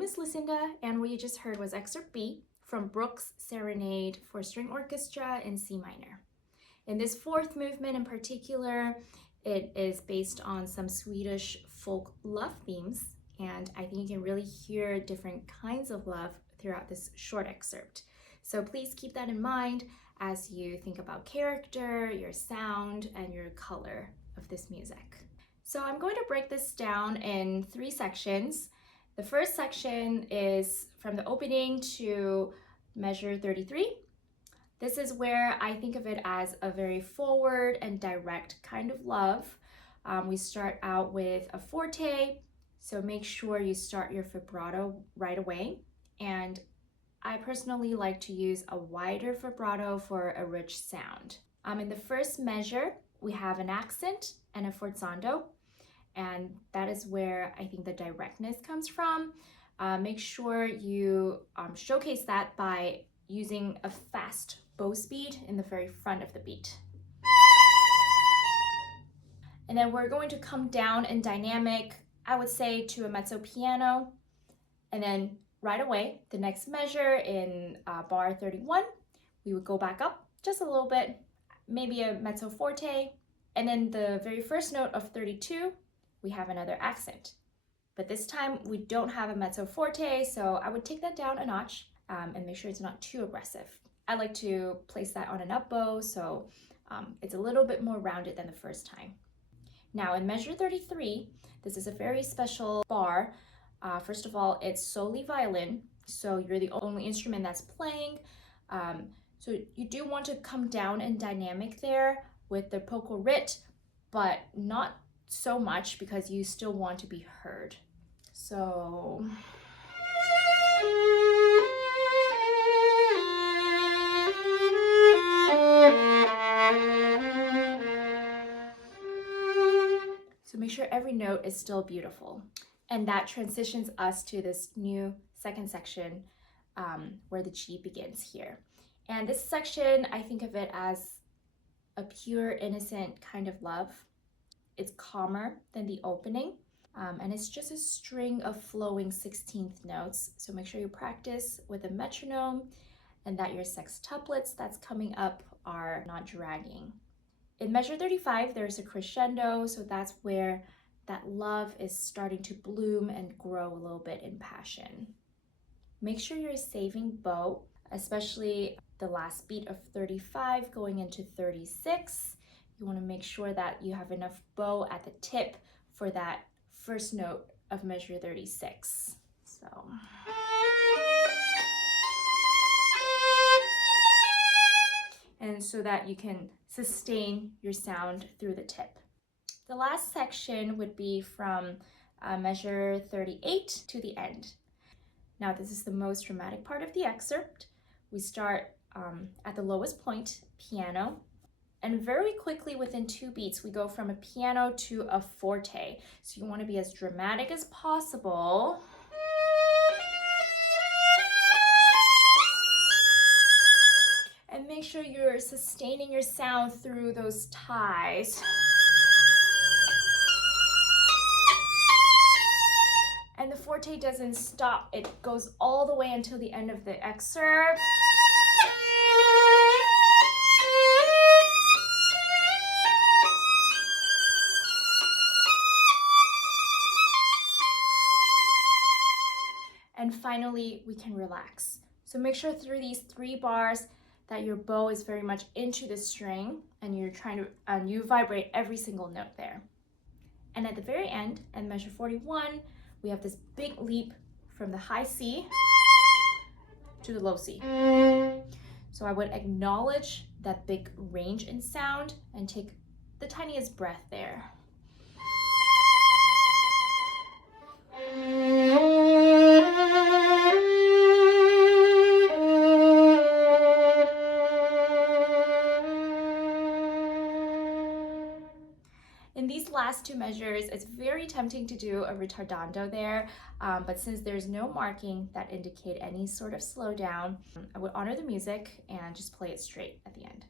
name is Lucinda, and what you just heard was Excerpt B from Bruch's Serenade for String Orchestra in C minor. In this fourth movement in particular, it is based on some Swedish folk love themes, and I think you can really hear different kinds of love throughout this short excerpt. So please keep that in mind as you think about character, your sound, and your color of this music. So I'm going to break this down in 3 sections. The first section is from the opening to measure 33. This is where I think of it as a very forward and direct kind of love. We start out with a forte, so make sure you start your vibrato right away. And I personally like to use a wider vibrato for a rich sound. In the first measure, we have an accent and a forzando, and that is where I think the directness comes from. Make sure you showcase that by using a fast bow speed in the very front of the beat. And then we're going to come down in dynamic, I would say, to a mezzo piano, and then right away, the next measure in bar 31, we would go back up just a little bit, maybe a mezzo forte, and then the very first note of 32, we have another accent. But this time we don't have a mezzo forte, so I would take that down a notch and make sure it's not too aggressive. I like to place that on an up bow, so it's a little bit more rounded than the first time. Now in measure 33, this is a very special bar. First of all, it's solely violin, so you're the only instrument that's playing. So you do want to come down in dynamic there with the poco rit, but not so much because you still want to be heard. So make sure every note is still beautiful. And that transitions us to this new second section where the G begins here. And this section, I think of it as a pure, innocent kind of love. It's calmer than the opening, and it's just a string of flowing 16th notes. So make sure you practice with a metronome and that your sextuplets that's coming up are not dragging. In measure 35, there's a crescendo, so that's where that love is starting to bloom and grow a little bit in passion. Make sure you're saving bow, especially the last beat of 35 going into 36. You want to make sure that you have enough bow at the tip for that first note of measure 36. So. And so that you can sustain your sound through the tip. The last section would be from measure 38 to the end. Now this is the most dramatic part of the excerpt. We start at the lowest point, piano, and very quickly within 2 beats, we go from a piano to a forte. So you want to be as dramatic as possible. And make sure you're sustaining your sound through those ties. And the forte doesn't stop. It goes all the way until the end of the excerpt. And finally, we can relax. So make sure through these 3 bars that your bow is very much into the string and you're trying to, you vibrate every single note there. And at the very end, in measure 41, we have this big leap from the high C to the low C. So I would acknowledge that big range in sound and take the tiniest breath there. In these last 2 measures, it's very tempting to do a ritardando there, but since there's no marking that indicate any sort of slowdown, I would honor the music and just play it straight at the end.